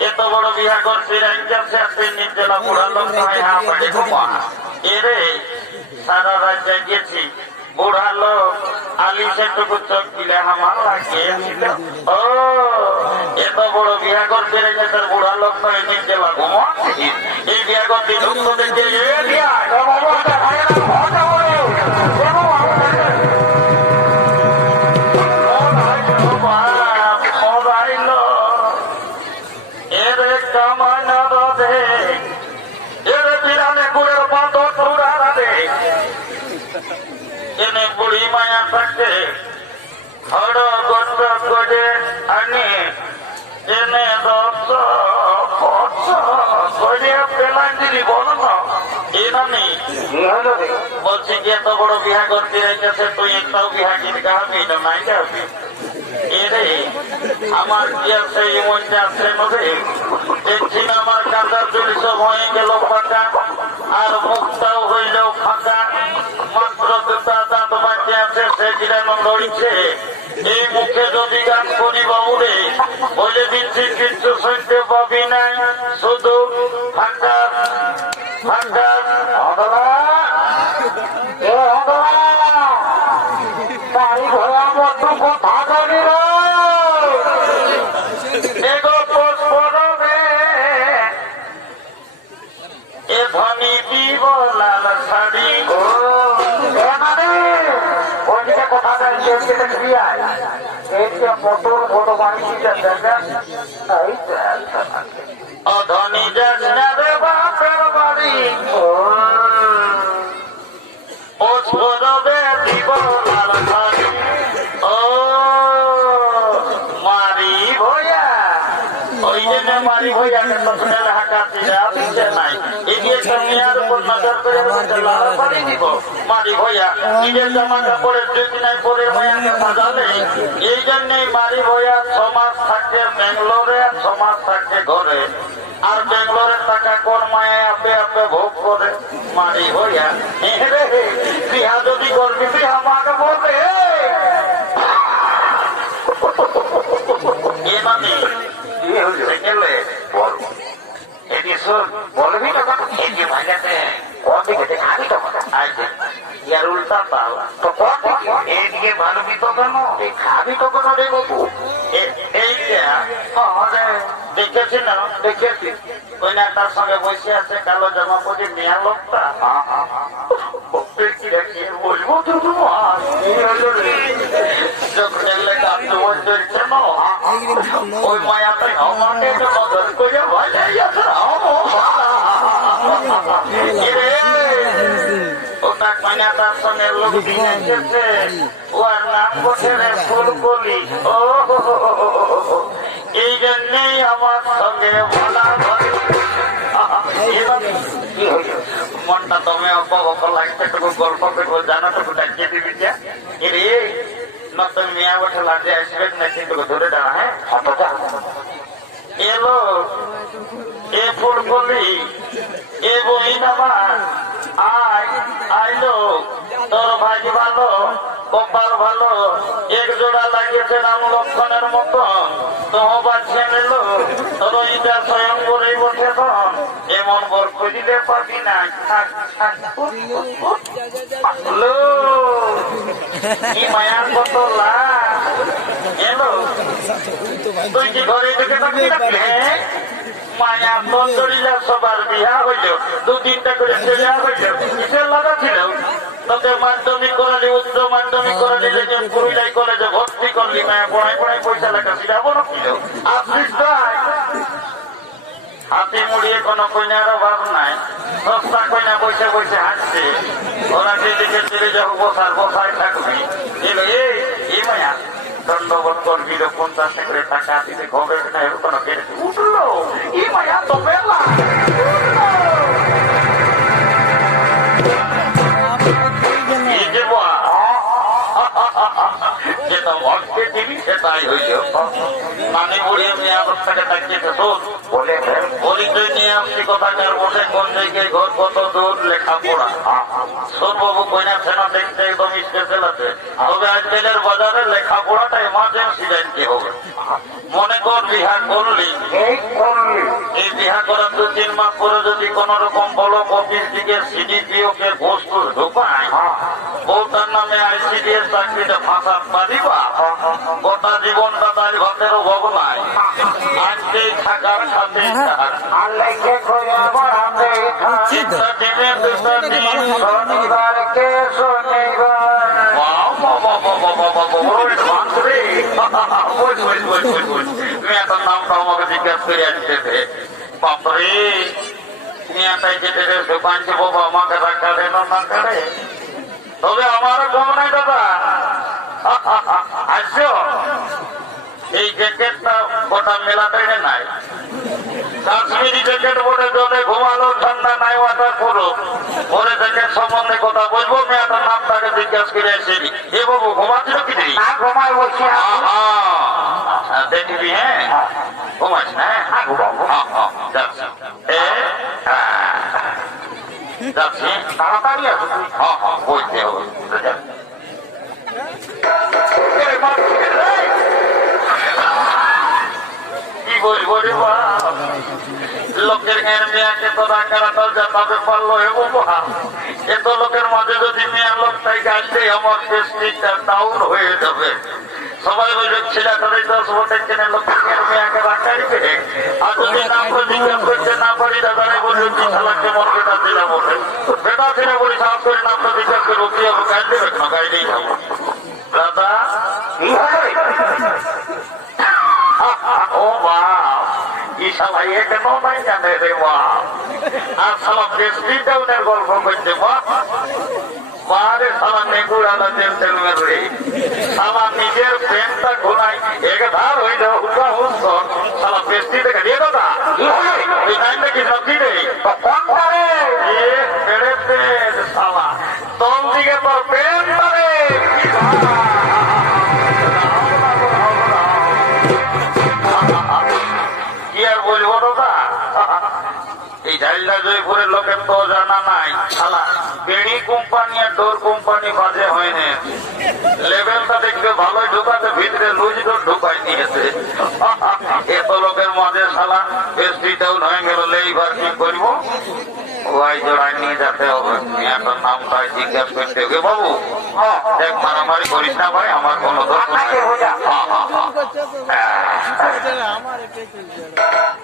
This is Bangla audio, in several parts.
এত বড় বিয়া করছি রেঞ্জার সাথে নির্জলা বুড়া লোক এরে সারা রাত জাগিয়েছি বুড়া লোক আলি সেটুকু চোখ দিলে আমার লাগিয়েছিল ও এত বড় বিয়া করছি রেঞ্জার বুড়া লোক নির্জলা ঘুমা থাকতে হড় গত করে আনি এনে দশ পছ করে পেলাঞ্জিরি বল না। এনানি বলছি কি এত বড় বিহা করতে রেখেছে তুই একটাও বিহা কিনে গাহাবি না নাই এরে আমার কি আছে, এই মনটা আছে নদে দেখছি না আমার হয়ে গেল ফাঁকা, আর মুখটাও হইলেও ফাঁকা। মাত্র দুটা আছে সে এই মুখে যদি গান করি বাবুরে বলে দিচ্ছি কিচ্ছু শুনতে পাবি না। শুধু ফাঁকা ফাঁকা ওইদিকে কথা দেয় যে সেটা ক্রিয়ায় এইটা মোটর বড়। ওই জন্য মারি ভয়া তখন হাঁকাছি দিচ্ছে নাই। এগিয়ে মেয়ার উপর নজর করে শাড়ি দিব মারি ভয়া নিজের জামা কাপড়ের যদি নাই পরে মায়াকে সাজালে এই জন্যই মারি ভয়া ছমাস থাকে ব্যাঙ্গালোরে আর ছমাস থাকে ঘরে। আর ব্যাঙ্গালোরের টাকা কোন মায়া আপে আপে ভোগ করে? মারি বিহা যদি করবি তুই আমাকে বলবে এ মানে কি হলো গেলে বল এটি শোন বলবি না এটি কোন দিকে দেখ আমি তো আচ্ছা ইয়ার উল্টা পাও তো কোন দিকে? এইদিকে ভালবি তো কেন। খাবি তো কেন রে বাবু। দেখেছি না দেখেছি। ওই না তার সঙ্গে বসে আছে কালো জামা পরে মেয়া লোকটা। দেখি তো তোমার ওই মায়াতে আমাকে তো করে ভালো মনটা তুমি অপভোগ লাগছে টুকু গল্প করব জানো টুকু ডাকিয়ে দিবি যা রে নতুন মিয়া বসে লাজে আসবেন না কিন্তু ধরে দাঁড়া হ্যাঁ হাতটা এলো এ ফুলকলি এ বই নামার আয় আইলো তোর ভাই ভালো কপাল ভালো এক জোড়া লাগিয়েছে রাম স্বয়ং বসে এমন বর পাবি না। কত লাভ এলো তুই কি ঘরে থাকবি তন্দরিলা সবার বিহা হইল। দু তিনটা করে ছেলে হইল। কিসের লাগা ছিল? তোকে মাধ্যমিক করালি উচ্চ মাধ্যমিক করালি লেগে পুরুলিয়ায় কলেজে ভর্তি করলি মায়া পড়াই পড়াই পয়সা লাগা সিরাবো না ছিল আসিস তাই হাতি মুড়িয়ে কোনো কইনার অভাব নাই। সস্তা কইনা বসে বসে হাঁটছে। ওরা যেদিকে চলে যাব বসার বসায় থাকবি। এই এই মায়া? দণ্ডবোধ করবি পঞ্চাশ করে টাকা দিতে খবর না কোনো কেড়ে উঠল এই মায়া তো হইল মানে আমি বলে নিয়ে আসছি বসে কোন থেকে ঘর কত দূর লেখাপড়া? সৌরবাবু কইনা সেনা দেখতে একদম স্পেশাল আছে। তবে আজকালের বাজারে লেখাপড়াটা এমার্জেন্সি জানতে হবে। মনে কর বিহা করলি। করলি। করার তো তিন মাস পরে যদি কোন রকম ব্লক অফিস থেকে সিডিপিও কে বস্তু ঢোকায় বউটার নামে আইসিডিএস চাকরিতে ফাঁসা পারিবা গোটা জীবনটা তাই ভাতেরও ভবনায় আজকেই থাকার সাথে চিন্তা টিমে দুটা টিম শনিবার কে শনিবার মেয়েটার নামটা আমাকে জিজ্ঞাসা করে আসতে বাপরে তুমি এটাই যেতে রে দোকানছে বাবা আমাকে রাখা দেন না করে তবে আমারও কম নাই দাদা। আসছো? এই জ্যাকেটটা গোটা মেলাটাই নাই। কাশ্মীরি জ্যাকেট বলে জলে ঘুমালো ঠান্ডা নাই ওয়াটার পুরো পরে জ্যাকেট সম্বন্ধে কথা বলব মেয়েটার নামটাকে জিজ্ঞাসা করে এসেছি এ বাবু ঘুমাচ্ছিল কি দেখবি হ্যাঁ? Almost কি বলব রে বা লোকের মেয়ের মেয়াকে তো রাখার দরজা তাদের পারল হে বাবা এত লোকের মাঝে যদি মেয়ের লোকটাই গাইলে আমার বেশ ঠিক ডাউন হয়ে যাবে সবাই হইল ছিল দশ ভোটের চেনে লোককে একে রাখা দিবে আর যদি নাম জিজ্ঞাসা করতে না পারি তারা বলল কি বলে বেটা ছেলে দেবে? না গাই নেই ও মা ঈশা ভাই কেন নাই রে মা? আর সব দেশ বিদ্যাউনের গল্প করছে পাহাড়ে সারা মেঘুর আনা জেমসের মেঘুরে আমার নিজের প্রেমটা ঘোড়ায় একধার হয়ে যাওয়া হুকা হুস সারা পেস্টি থেকে দিয়ে দাদা ওই টাইমটা কি সবজি রে পেড়ে পেড় সালা। তোম প্রেমটা এই জয়পুরের লোকের তো জানা নাই। শালা বেড়ি কোম্পানি আর ডোর কোম্পানি বাজে হয়নি লেভেলটা দেখবে ভালোই ঢুকাতে ভিতরে লুজ তো ঢুকাই নিয়েছে এত লোকের মাঝে শালা বেশি ডাউন হয়ে গেল এইবার কি করব? ওই জোড়ায় নিয়ে যেতে হবে। মেয়েটার নামটা জিজ্ঞাসা করতে হবে বাবু। দেখ মারামারি করিস না ভাই আমার কোনো দোষ নাই। হ্যাঁ, হ্যাঁ, হ্যাঁ।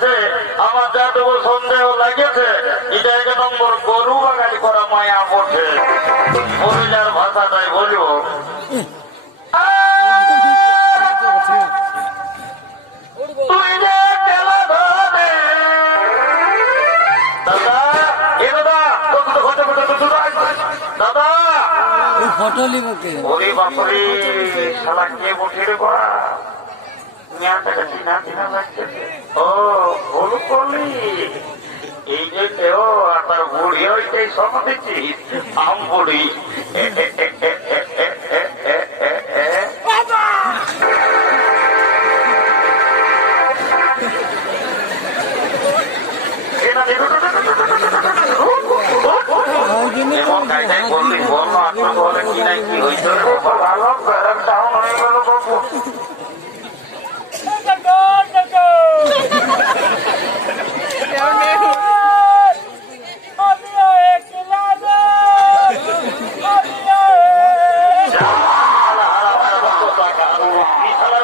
আছে আমার যাটুকু সন্দেহ লাগিয়েছে এটা এক নম্বর গরু বাগালি করা মায়া পড়ছে মহিলার ভাষাটাই বলিব। দাদা ফটো লিব কে? বাপরে শালা কে বসে রে চেহারাটা চেনা চেনা লাগতেছে ও ভুল করলি। এই যে কেউ আপনার বুড়ি হইতে সমাধিছি আম বুড়ি। এবং কায়দায় বললি বল আপনার বলে কি নাই কি হইতে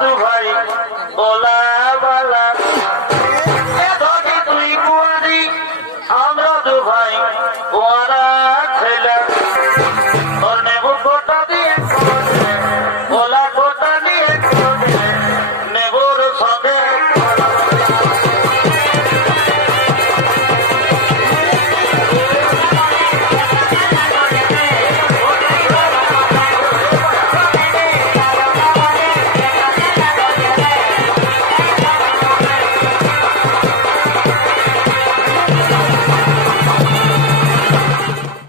দুহাই বলা বালা